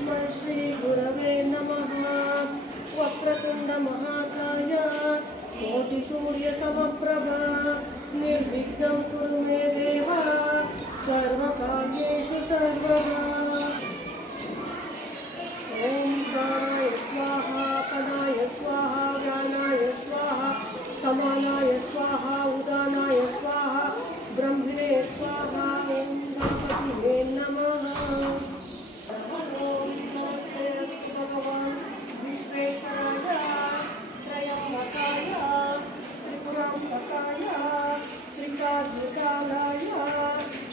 तस्मै श्री गुरवे नमः। वक्रतुंड महाकाय कोटिसूर्यसमप्रभा निर्विघ्नं कुरु मे देव सर्वकार्येषु सर्वदा। ओम प्राणाय स्वाहा, पदाय स्वाहा, व्यानाय स्वाहा, समानाय स्वाहा, उदानाय स्वाहा, ब्रह्मणे स्वाहा। ओम गणपतिये नमः। ओम नमस्ते भगवान विश्वेश्वराय त्रयंबकाय त्रिपुरांतकाय त्रिकाग्निकालाय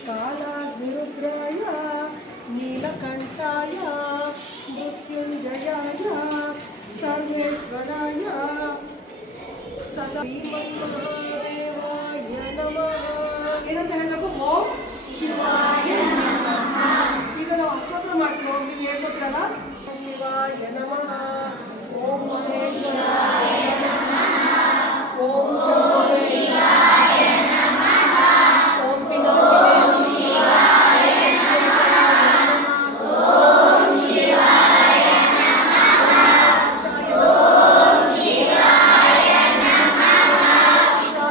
कालाग्निरुद्राय नीलकंठाय मृत्युंजयाय सर्वेश्वराय श्रीमन्महादेवाय नमः। ಏನಂತ ಹೇಳಬೇಕು? ಓಂ ಶಿವಾಯ ನಮಃ. ಈಗ ನಾವು ಅಷ್ಟೋತ್ರ ಮಾಡ್ತೀವಿ. ಹೋಗಿ ಹೇಳ್ಕೊತ್ರಲ್ಲ, ಶಿವಾಯ ನಮಃ, ಓಂ ಮಹೇಶ್ವರಾಯ ನಮಃ, ಓಂ ಶಿವಾಯ ನಮಃ, ಓಂ ಪಿನಾಕಿನೇ ಶಿವಾಯ ನಮಃ, ಓಂ ಶಿವಾಯ ನಮಃ, ಓಂ ಶಿವಾಯ ನಮಃ, ಓಂ ಶಿವಾಯ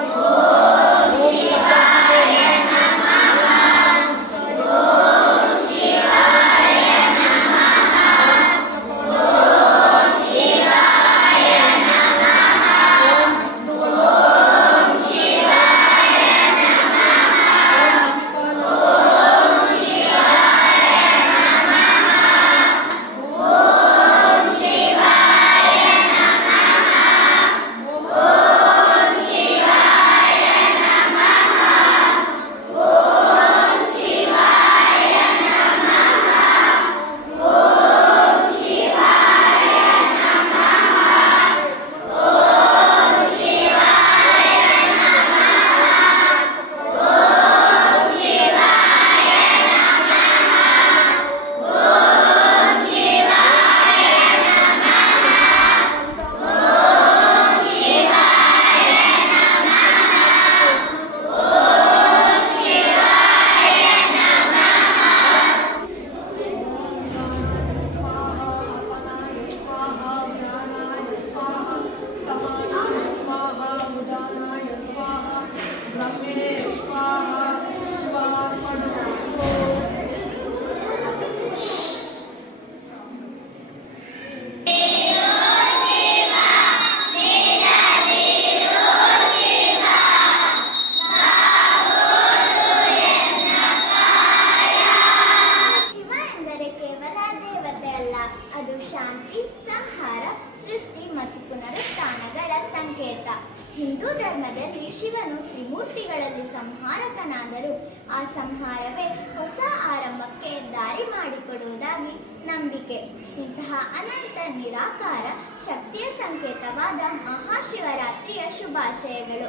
ಹಿಂದೂ ಧರ್ಮದಲ್ಲಿ ಶಿವನು ತ್ರಿಮೂರ್ತಿಗಳಲ್ಲಿ ಸಂಹಾರಕನಾದರೂ ಆ ಸಂಹಾರವೇ ಹೊಸ ಆರಂಭಕ್ಕೆ ದಾರಿ ಮಾಡಿಕೊಡುವುದಾಗಿ ನಂಬಿಕೆ. ಇಂತಹ ಅನಂತ ನಿರಾಕಾರ ಶಕ್ತಿಯ ಸಂಕೇತವಾದ ಮಹಾಶಿವರಾತ್ರಿಯ ಶುಭಾಶಯಗಳು.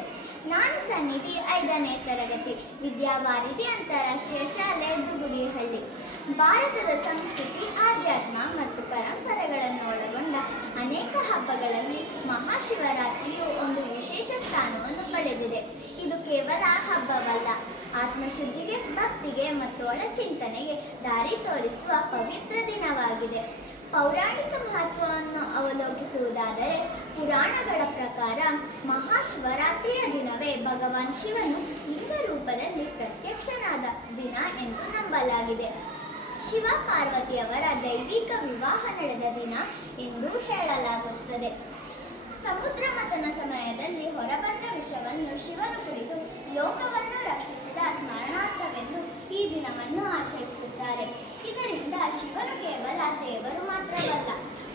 ನಾನು ಸನ್ನಿಧಿ 5ನೇ ತರಗತಿ, ವಿದ್ಯಾವಾರಿಧಿ ಅಂತಾರಾಷ್ಟ್ರೀಯ ಶಾಲೆ, ದುಗುಡಿಹಳ್ಳಿ. ಭಾರತದ ಸಂಸ್ಕೃತಿ, ಆಧ್ಯಾತ್ಮ ಮತ್ತು ಪರಂಪರೆಗಳನ್ನು ಒಳಗೊಂಡ ಅನೇಕ ಹಬ್ಬಗಳಲ್ಲಿ ಮಹಾಶಿವರಾತ್ರಿಯು ಒಂದು ವಿಶೇಷ ಸ್ಥಾನವನ್ನು ಪಡೆದಿದೆ. ಇದು ಕೇವಲ ಹಬ್ಬವಲ್ಲ, ಆತ್ಮಶುದ್ಧಿಗೆ, ಭಕ್ತಿಗೆ ಮತ್ತು ಒಳಚಿಂತನೆಗೆ ದಾರಿ ತೋರಿಸುವ ಪವಿತ್ರ ದಿನವಾಗಿದೆ. ಪೌರಾಣಿಕ ಮಹತ್ವವನ್ನು ಅವಲೋಕಿಸುವುದಾದರೆ, ಪುರಾಣಗಳ ಪ್ರಕಾರ ಮಹಾಶಿವರಾತ್ರಿಯ ದಿನವೇ ಭಗವಾನ್ ಶಿವನು ಲಿಂಗ ರೂಪದಲ್ಲಿ ಪ್ರತ್ಯಕ್ಷನಾದ ದಿನ ಎಂದು ನಂಬಲಾಗಿದೆ. ಶಿವ ಪಾರ್ವತಿಯವರ ದೈವಿಕ ವಿವಾಹ ನಡೆದ ದಿನ ಎಂದು ಹೇಳಲಾಗುತ್ತದೆ. ಸಮುದ್ರ ಮಥನ ಸಮಯದಲ್ಲಿ ಹೊರಬಂದ ವಿಷವನ್ನು ಶಿವನು ಕುಡಿದು ಲೋಕವನ್ನು ರಕ್ಷಿಸಿದ ಸ್ಮರಣಾರ್ಥವೆಂದು ಈ ದಿನವನ್ನು ಆಚರಿಸುತ್ತಾರೆ. ಇದರಿಂದ ಶಿವನು ಕೇವಲ ದೇವರು ಮಾತ್ರವಲ್ಲ,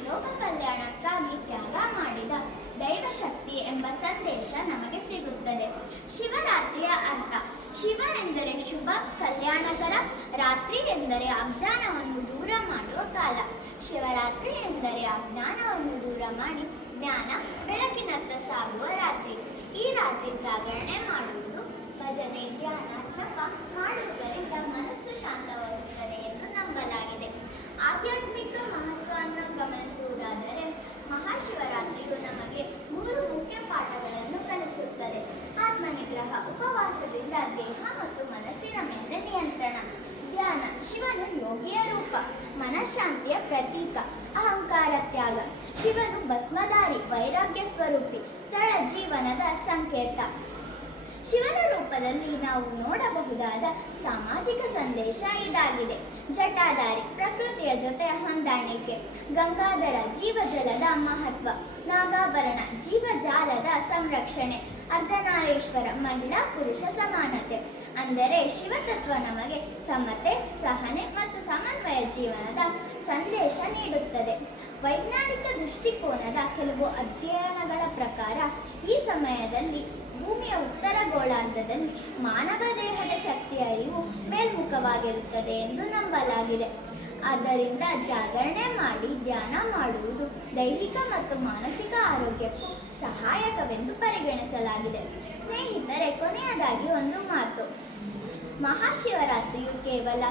ಲೋಕ ಕಲ್ಯಾಣಕ್ಕಾಗಿ ತ್ಯಾಗ ಮಾಡಿದ ದೈವಶಕ್ತಿ ಎಂಬ ಸಂದೇಶ ನಮಗೆ ಸಿಗುತ್ತದೆ. ಶಿವರಾತ್ರಿಯ ಅರ್ಥ: ಶಿವ ಎಂದರೆ ಶುಭ, ಕಲ್ಯಾಣಕರ. ರಾತ್ರಿ ಎಂದರೆ ಅಜ್ಞಾನವನ್ನು ದೂರ ಮಾಡುವ ಕಾಲ. ಶಿವರಾತ್ರಿ ಎಂದರೆ ಅಜ್ಞಾನವನ್ನು ದೂರ ಮಾಡಿ ಜ್ಞಾನ ಬೆಳಕಿನತ್ತ ಸಾಗುವ ರಾತ್ರಿ. ಈ ರಾತ್ರಿ ಜಾಗರಣೆ ಮಾಡುವುದು, ಭಜನೆ, ಧ್ಯಾನ, ಜಪ ಮಾಡುವುದರಿಂದ ಮನಸ್ಸು ಶಾಂತವಾಗುತ್ತದೆ ಎಂದು ನಂಬಲಾಗಿದೆ. ಆಧ್ಯಾತ್ಮಿಕ ಮಹತ್ವವನ್ನು ಗಮನಿಸುವುದಾದರೆ, ಮಹಾಶಿವರಾತ್ರಿಯು ನಮಗೆ 3 ಮುಖ್ಯ ಪಾಠಗಳನ್ನು ಕಲಿಸುತ್ತದೆ. ಆತ್ಮನಿಗ್ರಹ: ಉಪವಾಸದಿಂದ ದೇಹ ಮತ್ತು ಮನಸ್ಸಿನ ಮೇಲೆ ನಿಯಂತ್ರಣ. ಧ್ಯಾನ: ಶಿವನು ಯೋಗಿಯ ರೂಪ, ಮನಃಶಾಂತಿಯ ಪ್ರತೀಕ. ವೈರಾಗ್ಯ ಸ್ವರೂಪಿ, ಸರಳ ಜೀವನದ ಸಂಕೇತ. ಶಿವನ ರೂಪದಲ್ಲಿ ನಾವು ನೋಡಬಹುದಾದ ಸಾಮಾಜಿಕ ಸಂದೇಶ ಇದಾಗಿದೆ. ಜಟಾಧಾರಿ, ಪ್ರಕೃತಿಯ ಜೊತೆ ಹೊಂದಾಣಿಕೆ. ಗಂಗಾಧರ, ಜೀವಜಲದ ಮಹತ್ವ. ನಾಗಾಭರಣ, ಜೀವಜಾಲದ ಸಂರಕ್ಷಣೆ. ಅರ್ಧನಾರೀಶ್ವರ, ಮಹಿಳಾ ಪುರುಷ ಸಮಾನತೆ. ಅಂದರೆ ಶಿವತತ್ವ ನಮಗೆ ಸಮತೆ, ಸಹನೆ ಮತ್ತು ಸಮನ್ವಯ ಜೀವನದ ಸಂದೇಶ ನೀಡುತ್ತದೆ. ವೈಜ್ಞಾನಿಕ ದೃಷ್ಟಿಕೋನದ ಕೆಲವು ಅಧ್ಯಯನಗಳ ಪ್ರಕಾರ ಈ ಸಮಯದಲ್ಲಿ ಭೂಮಿಯ ಉತ್ತರ ಗೋಳಾರ್ಧದಲ್ಲಿ ಮಾನವ ದೇಹದ ಶಕ್ತಿಯ ಅರಿವು ಮೇಲ್ಮುಖವಾಗಿರುತ್ತದೆ ಎಂದು ನಂಬಲಾಗಿದೆ. ಆದ್ದರಿಂದ ಜಾಗರಣೆ ಮಾಡಿ ಧ್ಯಾನ ಮಾಡುವುದು ದೈಹಿಕ ಮತ್ತು ಮಾನಸಿಕ ಆರೋಗ್ಯಕ್ಕೂ ಸಹಾಯಕವೆಂದು ಪರಿಗಣಿಸಲಾಗಿದೆ. ಸ್ನೇಹಿತರೆ, ಕೊನೆಯದಾಗಿ ಒಂದು ಮಾತು. ಮಹಾಶಿವರಾತ್ರಿಯು ಕೇವಲ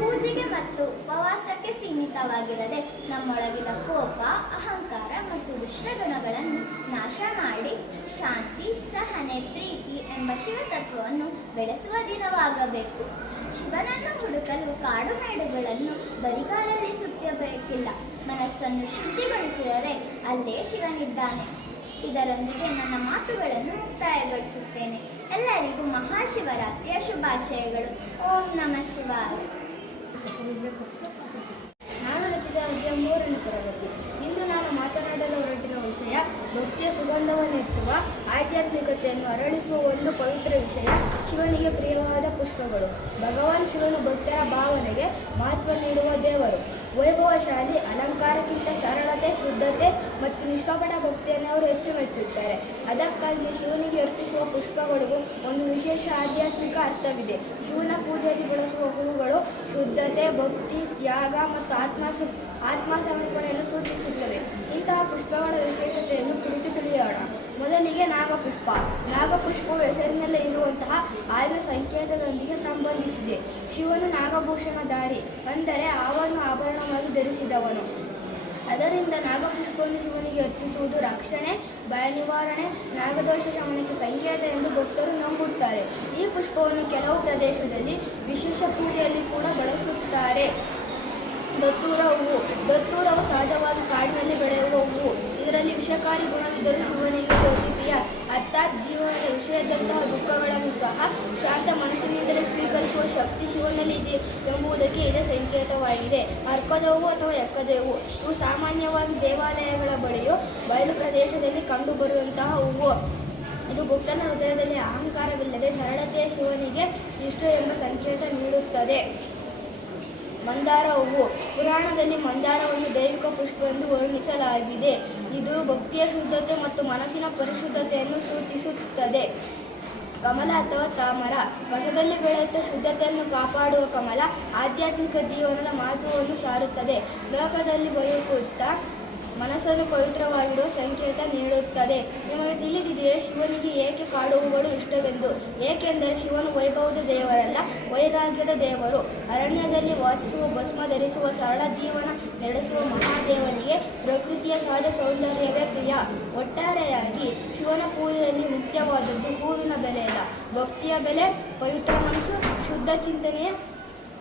ಪೂಜೆಗೆ ಮತ್ತು ಉಪವಾಸಕ್ಕೆ ಸೀಮಿತವಾಗಿರದೆ ನಮ್ಮೊಳಗಿನ ಕೋಪ, ಅಹಂಕಾರ ಮತ್ತು ದುಷ್ಟ ಗುಣಗಳನ್ನು ನಾಶ ಮಾಡಿ ಶಾಂತಿ, ಸಹನೆ, ಪ್ರೀತಿ ಎಂಬ ಶಿವತತ್ವವನ್ನು ಬೆಳೆಸುವ ದಿನವಾಗಬೇಕು. ಶಿವನನ್ನು ಹುಡುಕಲು ಕಾಡು ಮೇಡುಗಳನ್ನು ಬರಿಗಾಲಲ್ಲಿ ಸುತ್ತಬೇಕಿಲ್ಲ. ಮನಸ್ಸನ್ನು ಶುದ್ಧಿಗೊಳಿಸಿದರೆ ಅಲ್ಲೇ ಶಿವನಿದ್ದಾನೆ. ಇದರೊಂದಿಗೆ ನನ್ನ ಮಾತುಗಳನ್ನು ಮುಕ್ತಾಯಗೊಳಿಸುತ್ತೇನೆ. ಎಲ್ಲರಿಗೂ ಮಹಾಶಿವರಾತ್ರಿಯ ಶುಭಾಶಯಗಳು. ಓಂ ನಮಃ ಶಿವಾಯ. ನಾನು ರಚಿತಾ ವಿದ್ಯಾ 3ನೇ ತರಗತಿ. ಇಂದು ನಾನು ಮಾತನಾಡಲು ಹೊರಟಿರುವ ವಿಷಯ ಭಕ್ತಿಯ ಸುಗಂಧವನ್ನೆತ್ತುವ, ಆಧ್ಯಾತ್ಮಿಕತೆಯನ್ನು ಅರಳಿಸುವ ಒಂದು ಪವಿತ್ರ ವಿಷಯ, ಶಿವನಿಗೆ ಪ್ರಿಯವಾದ ಪುಷ್ಪಗಳು. ಭಗವಾನ್ ಶಿವನು ಭಕ್ತರ ಭಾವನೆಗೆ ಮಹತ್ವ ನೀಡುವ ದೇವರು. ವೈಭವಶಾಲಿ ಅಲಂಕಾರಕ್ಕಿಂತ ಸರಳತೆ, ಶುದ್ಧತೆ ಮತ್ತು ನಿಷ್ಕಪಟ ಭಕ್ತಿಯನ್ನು ಅವರು ಹೆಚ್ಚು ಮೆಚ್ಚುತ್ತಾರೆ. ಅದಕ್ಕಾಗಿ ಶಿವನಿಗೆ ಅರ್ಪಿಸುವ ಪುಷ್ಪಗಳಿಗೂ ಒಂದು ವಿಶೇಷ ಆಧ್ಯಾತ್ಮಿಕ ಅರ್ಥವಿದೆ. ಶಿವನ ಪೂಜೆಯಲ್ಲಿ ಬಳಸುವ ಹೂವುಗಳು ಶುದ್ಧತೆ, ಭಕ್ತಿ, ತ್ಯಾಗ ಮತ್ತು ಆತ್ಮಸಮರ್ಪಣೆಯನ್ನು ಸೂಚಿಸುತ್ತವೆ. ಇಂತಹ ಪುಷ್ಪಗಳ ವಿಶೇಷತೆಯನ್ನು ಕುರಿತು ತಿಳಿಯೋಣ. ಮೊದಲಿಗೆ ನಾಗಪುಷ್ಪ. ನಾಗಪುಷ್ಪವು ಹೆಸರಿನಲ್ಲೇ ಇರುವಂತಹ ಆಯುಧ ಸಂಕೇತದೊಂದಿಗೆ ಸಂಬಂಧಿಸಿದೆ. ಶಿವನು ನಾಗಭೂಷಣಧಾರಿ, ಅಂದರೆ ಹಾವನ್ನು ಆಭರಣವಾಗಿ ಧರಿಸಿದವನು. ಅದರಿಂದ ನಾಗಪುಷ್ಪವನ್ನು ಶಿವನಿಗೆ ಅರ್ಪಿಸುವುದು ರಕ್ಷಣೆ, ಭಯ ನಿವಾರಣೆ, ನಾಗದೋಷ ಶಮನಕ್ಕೆ ಸಂಕೇತ ಎಂದು ಭಕ್ತರು ನಂಬುತ್ತಾರೆ. ಈ ಪುಷ್ಪವನ್ನು ಕೆಲವು ಪ್ರದೇಶದಲ್ಲಿ ವಿಶೇಷ ಪೂಜೆಯಲ್ಲಿ ಕೂಡ ಬಳಸುತ್ತಾರೆ. ದತ್ತೂರ ಹೂವು. ದತ್ತೂರವು ಸಹಜವಾಗಿ ಕಾಡಿನಲ್ಲಿ ಬೆಳೆಯುವ ಹೂವು. ಇದರಲ್ಲಿ ವಿಷಕಾರಿ ಗುಣವಿದ್ದರೂ ಶಿವನಿಗೆ ಪ್ರಿಯ. ಅರ್ಥಾತ್ ಜೀವನದ ವಿಷಯದಂತಹ ದುಃಖಗಳನ್ನು ಸಹ ಶಾಂತ ಮನಸ್ಸಿನಿಂದಲೇ ಸ್ವೀಕರಿಸುವ ಶಕ್ತಿ ಶಿವನಲ್ಲಿ ಇದೆ ಎಂಬುದಕ್ಕೆ ಇದೇ ಸಂಕೇತವಾಗಿದೆ. ಅರ್ಕದ ಹೂವು ಅಥವಾ ಎಕ್ಕದ ಹೂವು. ಇವು ಸಾಮಾನ್ಯವಾಗಿ ದೇವಾಲಯಗಳ ಬಳಿಯೋ ಬಯಲು ಪ್ರದೇಶದಲ್ಲಿ ಕಂಡುಬರುವಂತಹ ಹೂವು. ಇದು ಭಕ್ತನ ಹೃದಯದಲ್ಲಿ ಅಹಂಕಾರವಿಲ್ಲದೆ ಸರಳತೆಯ ಶಿವನಿಗೆ ಇಷ್ಟ ಎಂಬ ಸಂಕೇತ ನೀಡುತ್ತದೆ. ಮಂದಾರ ಹೂವು. ಪುರಾಣದಲ್ಲಿ ಮಂದಾರವನ್ನು ದೈವಿಕ ಪುಷ್ಪ ಎಂದು ವರ್ಣಿಸಲಾಗಿದೆ. ಇದು ಭಕ್ತಿಯ ಶುದ್ಧತೆ ಮತ್ತು ಮನಸ್ಸಿನ ಪರಿಶುದ್ಧತೆಯನ್ನು ಸೂಚಿಸುತ್ತದೆ. ಕಮಲ ಅಥವಾ ತಾಮರ. ಕಸದಲ್ಲಿ ಬೆಳೆಯುತ್ತಾ ಶುದ್ಧತೆಯನ್ನು ಕಾಪಾಡುವ ಕಮಲ ಆಧ್ಯಾತ್ಮಿಕ ಜೀವನದ ಮಹತ್ವವನ್ನು ಸಾರುತ್ತದೆ. ಲೋಕದಲ್ಲಿ ಬದುಕುತ್ತಾ ಮನಸ್ಸನ್ನು ಪವಿತ್ರವಾಗಿಡುವ ಸಂಕೇತ ನೀಡುತ್ತದೆ. ನಿಮಗೆ ತಿಳಿದಿದೆಯೇ ಶಿವನಿಗೆ ಏಕೆ ಕಾಡುವುಗಳು ಇಷ್ಟವೆಂದು? ಏಕೆಂದರೆ ಶಿವನು ವೈಭವದ ದೇವರಲ್ಲ, ವೈರಾಗ್ಯದ ದೇವರು. ಅರಣ್ಯದಲ್ಲಿ ವಾಸಿಸುವ, ಭಸ್ಮ ಧರಿಸುವ, ಸರಳ ಜೀವನ ನಡೆಸುವ ಮಹಾದೇವನಿಗೆ ಪ್ರಕೃತಿಯ ಸಹಜ ಸೌಂದರ್ಯವೇ ಪ್ರಿಯ. ಒಟ್ಟಾರೆಯಾಗಿ ಶಿವನ ಪೂಜೆಯಲ್ಲಿ ಮುಖ್ಯವಾದದ್ದು ಹೂವಿನ ಬೆಲೆ ಅಲ್ಲ, ಭಕ್ತಿಯ ಬೆಲೆ, ಪವಿತ್ರ ಮನಸ್ಸು, ಶುದ್ಧ ಚಿಂತನೆಯ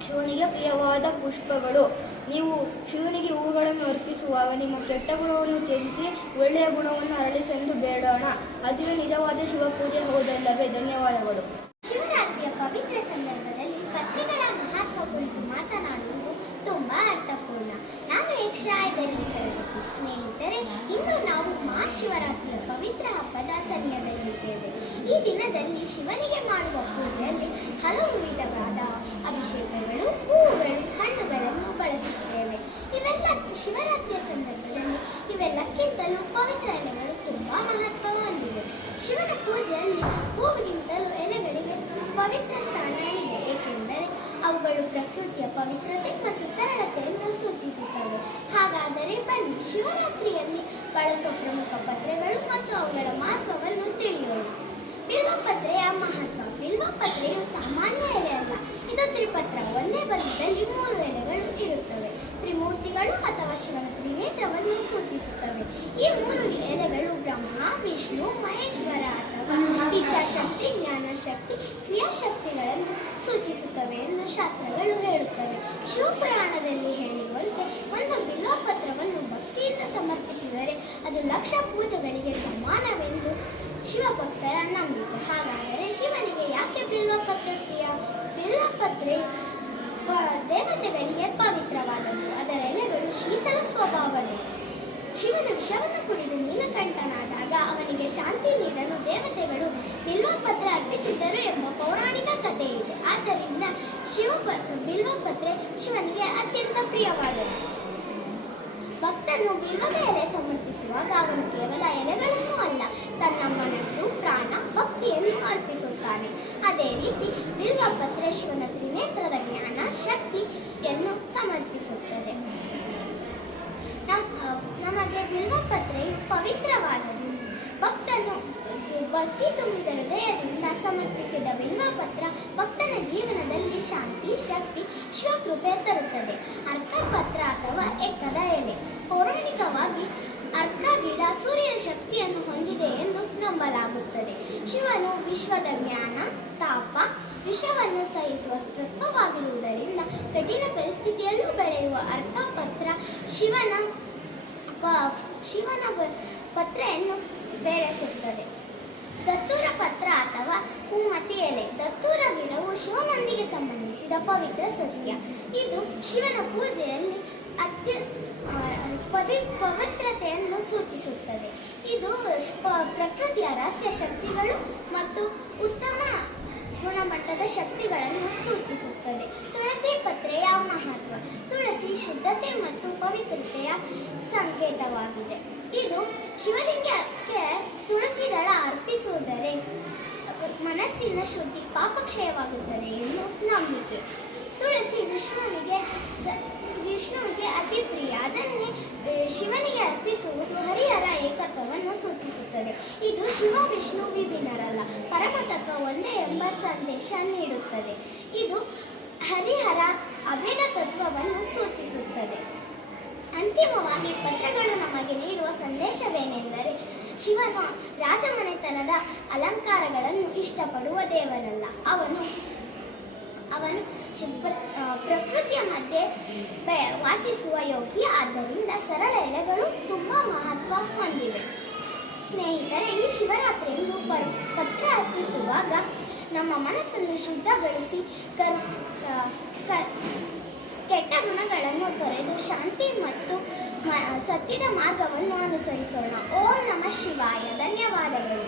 ಶಿವನಿಗೆ ಪ್ರಿಯವಾದ ಪುಷ್ಪಗಳು. ನೀವು ಶಿವನಿಗೆ ಹೂವುಗಳನ್ನು ಅರ್ಪಿಸುವಾಗ ನಿಮ್ಮ ಕೆಟ್ಟ ಗುಣವನ್ನು ತ್ಯಜಿಸಿ ಒಳ್ಳೆಯ ಗುಣವನ್ನು ಅರಳಿಸೆಂದು ಬೇಡೋಣ. ಅದುವೇ ನಿಜವಾದ ಶಿವಪೂಜೆ ಹೌದಲ್ಲವೇ? ಧನ್ಯವಾದಗಳು. ಶಿವರಾತ್ರಿಯ ಪವಿತ್ರ ಸಂದರ್ಭದಲ್ಲಿ ಪತ್ರಿಕೆಗಳ ಮಹತ್ವ ಕುರಿತು ಮಾತನಾಡುವುದು ತುಂಬಾ ಅರ್ಥಪೂರ್ಣ. ನಾನು ಯಕ್ಷಾಯದಲ್ಲಿ ತರಗತಿ. ಸ್ನೇಹಿತರೆ, ಇಂದು ನಾವು ಮಹಾಶಿವರಾತ್ರಿಯ ಪವಿತ್ರ ಹಬ್ಬದ ಸಮಯದಲ್ಲಿದ್ದೇವೆ. ಈ ದಿನದಲ್ಲಿ ಶಿವನಿಗೆ ಮಾಡುವ ಪೂಜೆಯಲ್ಲಿ ಹಲವು ವಿಧವಾದ ಅಭಿಷೇಕಗಳು, ಹೂವುಗಳು, ಹಣ್ಣುಗಳನ್ನು ಬಳಸುತ್ತೇವೆ. ಇವೆಲ್ಲ ಶಿವರಾತ್ರಿಯ ಸಂದರ್ಭದಲ್ಲಿ ಇವೆಲ್ಲಕ್ಕಿಂತಲೂ ಪವಿತ್ರ ಎಲೆಗಳು ತುಂಬಾ ಮಹತ್ವ ಹೊಂದಿವೆ. ಶಿವನ ಪೂಜೆಯಲ್ಲಿ ಹೂವಿಗಿಂತಲೂ ಎಲೆಗಳಿಗೆ ಪವಿತ್ರ ಸ್ಥಾನ ಇದೆ, ಏಕೆಂದರೆ ಅವುಗಳು ಪ್ರಕೃತಿಯ ಪವಿತ್ರತೆ ಮತ್ತು ಸರಳತೆಯನ್ನು ಸೂಚಿಸುತ್ತವೆ. ಹಾಗಾದರೆ ಬನ್ನಿ ಶಿವರಾತ್ರಿಯಲ್ಲಿ ಬಳಸುವ ಪ್ರಮುಖ ಪತ್ರೆಗಳು ಮತ್ತು ಅವುಗಳ ಮಹತ್ವವನ್ನು ತಿಳಿಯೋಣ. ಬಿಲ್ವಪತ್ರೆಯ ಮಹತ್ವ. ಬಿಲ್ವಪತ್ರೆಯು ಸಾಮಾನ್ಯ ಎಲೆ ಅಲ್ಲ, ಇದು ತ್ರಿಪತ್ರ. ಒಂದೇ ಬಲದಲ್ಲಿ 3 ಎಲೆಗಳು ಇರುತ್ತವೆ. ತ್ರಿಮೂರ್ತಿಗಳು ಅಥವಾ ಶಿವನ ತ್ರಿನೇತ್ರವನ್ನು ಸೂಚಿಸುತ್ತವೆ. ಈ 3 ಎಲೆಗಳು ಬ್ರಹ್ಮ, ವಿಷ್ಣು, ಮಹೇಶ್ವರ ಅಥವಾ ಇಚ್ಛಾಶಕ್ತಿ, ಜ್ಞಾನಶಕ್ತಿ, ಕ್ರಿಯಾಶಕ್ತಿಗಳನ್ನು ಸೂಚಿಸುತ್ತವೆ ಎಂದು ಶಾಸ್ತ್ರಗಳು ಹೇಳುತ್ತವೆ. ಶಿವಪುರಾಣದಲ್ಲಿ ಹೇಳಿರುವಂತೆ ಒಂದು ಬಿಲ್ವಪತ್ರವನ್ನು ಭಕ್ತಿ ಭಕ್ತಿಯಿಂದ ಸಮರ್ಪಿಸಿದರೆ ಅದು ಲಕ್ಷ ಪೂಜೆಗಳಿಗೆ ಸಮಾನವೆಂದು ಶಿವಭಕ್ತರ ನಂಬಿಕೆ. ಹಾಗಾದರೆ ಶಿವನಿಗೆ ಯಾಕೆ ಬಿಲ್ವಪತ್ರೆ ಪ್ರಿಯ? ಬಿಲ್ವಪತ್ರೆ ದೇವತೆಗಳಿಗೆ ಪವಿತ್ರವಾದದ್ದು. ಅದರ ಎಲೆಗಳು ಶೀತಲ ಸ್ವಭಾವದ್ದು. ಶಿವನು ವಿಷವನ್ನು ಕುಡಿದು ನೀಲಕಂಠನಾದಾಗ ಅವನಿಗೆ ಶಾಂತಿ ನೀಡಲು ದೇವತೆಗಳು ಬಿಲ್ವಪತ್ರೆ ಅರ್ಪಿಸಿದ್ದರು ಎಂಬ ಪೌರಾಣಿಕ ಕಥೆ ಇದೆ. ಆದ್ದರಿಂದ ಬಿಲ್ವಪತ್ರೆ ಶಿವನಿಗೆ ಅತ್ಯಂತ ಪ್ರಿಯವಾದದ್ದು. ಭಕ್ತನು ಬಿಲ್ವದ ಎಲೆ ಸಮರ್ಪಿಸುವಾಗ ಅವನು ಕೇವಲ ಎಲೆಗಳನ್ನು ಅಲ್ಲ, ತನ್ನ ಮನಸ್ಸು, ಪ್ರಾಣ, ಭಕ್ತಿಯನ್ನು ಅರ್ಪಿಸುತ್ತಾನೆ. ಅದೇ ರೀತಿ ಬಿಲ್ವಪತ್ರೆ ಶಿವನ ತ್ರಿನೇತ್ರದ ಜ್ಞಾನ, ಶಕ್ತಿಯನ್ನು ಸಮರ್ಪಿಸುತ್ತದೆ. ನಮಗೆ ಬಿಲ್ವಪತ್ರೆಯು ಪವಿತ್ರವಾದದ್ದು. ಭಕ್ತನು ಭಕ್ತಿ ತುಂಬಿದ ಹೃದಯದಿಂದ ಸಮರ್ಪಿಸಿದ ಬಿಲ್ವಪತ್ರ ಭಕ್ತನ ಜೀವನದಲ್ಲಿ ಶಾಂತಿ, ಶಕ್ತಿ, ಶಿವಕೃಪೆ ತರುತ್ತದೆ. ಅರ್ಕಪತ್ರ ಅಥವಾ ಎಕ್ಕದ ಎಲೆ. ಪೌರಾಣಿಕವಾಗಿ ಅರ್ಕ ಗಿಡ ಸೂರ್ಯನ ಶಕ್ತಿಯನ್ನು ಹೊಂದಿದೆ ಎಂದು ನಂಬಲಾಗುತ್ತದೆ. ಶಿವನು ವಿಶ್ವದ ಜ್ಞಾನ, ತಾಪ, ವಿಷವನ್ನು ಸಹಿಸುವ ತತ್ವವಾಗಿರುವುದರಿಂದ ಕಠಿಣ ಪರಿಸ್ಥಿತಿಯಲ್ಲೂ ಬೆಳೆಯುವ ಅರ್ಕಪತ್ರ ಶಿವನ ಪತ್ರೆಯನ್ನು ಬೆರೆಸುತ್ತದೆ. ದತ್ತೂರ ಪತ್ರ ಅಥವಾ ಕುಮತಿ ಎಲೆ. ದತ್ತೂರ ಗಿಡವು ಶಿವನೊಂದಿಗೆ ಸಂಬಂಧಿಸಿದ ಪವಿತ್ರ ಸಸ್ಯ. ಇದು ಶಿವನ ಪೂಜೆಯಲ್ಲಿ ಪವಿತ್ರತೆಯನ್ನು ಸೂಚಿಸುತ್ತದೆ. ಇದು ಪ್ರಕೃತಿಯ ರಹಸ್ಯ ಶಕ್ತಿಗಳು ಮತ್ತು ಉತ್ತಮ ಗುಣಮಟ್ಟದ ಶಕ್ತಿಗಳನ್ನು ಸೂಚಿಸುತ್ತದೆ. ತುಳಸಿ ಪತ್ರೆಯ ಮಹತ್ವ. ತುಳಸಿ ಶುದ್ಧತೆ ಮತ್ತು ಪವಿತ್ರತೆಯ ಸಂಕೇತವಾಗಿದೆ. ಇದು ಶಿವಲಿಂಗಕ್ಕೆ ತುಳಸಿ ದಳ ಅರ್ಪಿಸುವುದರೆ ಮನಸ್ಸಿನ ಶುದ್ಧಿ, ಪಾಪಕ್ಷಯವಾಗುತ್ತದೆ ಎಂದು ನಂಬಿಕೆ. ತುಳಸಿ ವಿಷ್ಣುವಿಗೆ ಅತಿ ಪ್ರಿಯ. ಅದನ್ನೇ ಶಿವನಿಗೆ ಅರ್ಪಿಸುವುದು ಹರಿಹರ ಏಕತ್ವವನ್ನು ಸೂಚಿಸುತ್ತದೆ. ಇದು ಶಿವ ವಿಷ್ಣು ವಿಭಿನ್ನರಲ್ಲ, ಪರಮತತ್ವ ಒಂದೇ ಎಂಬ ಸಂದೇಶ ನೀಡುತ್ತದೆ. ಇದು ಹರಿಹರ ಅಭೇದ ತತ್ವವನ್ನು ಸೂಚಿಸುತ್ತದೆ. ಅಂತಿಮವಾಗಿ ಪತ್ರಗಳು ನಮಗೆ ನೀಡುವ ಸಂದೇಶವೇನೆಂದರೆ, ಶಿವನು ರಾಜಮನೆತನದ ಅಲಂಕಾರಗಳನ್ನು ಇಷ್ಟಪಡುವ ದೇವರಲ್ಲ. ಅವನು ಪ್ರಕೃತಿಯ ಮಧ್ಯೆ ವಾಸಿಸುವ ಯೋಗಿ. ಆದ್ದರಿಂದ ಸರಳ ಎಲೆಗಳು ತುಂಬ ಮಹತ್ವ ಹೊಂದಿವೆ. ಸ್ನೇಹಿತರೆ, ಈ ಶಿವರಾತ್ರಿಯಂದು ಪತ್ರ ಅರ್ಪಿಸುವಾಗ ನಮ್ಮ ಮನಸ್ಸನ್ನು ಶುದ್ಧಗೊಳಿಸಿ ಕೆಟ್ಟ ಗುಣಗಳನ್ನು ತೊರೆದು ಶಾಂತಿ ಮತ್ತು ಸತ್ಯದ ಮಾರ್ಗವನ್ನು ಅನುಸರಿಸೋಣ. ಓಂ ನಮಃ ಶಿವಾಯ. ಧನ್ಯವಾದಗಳು.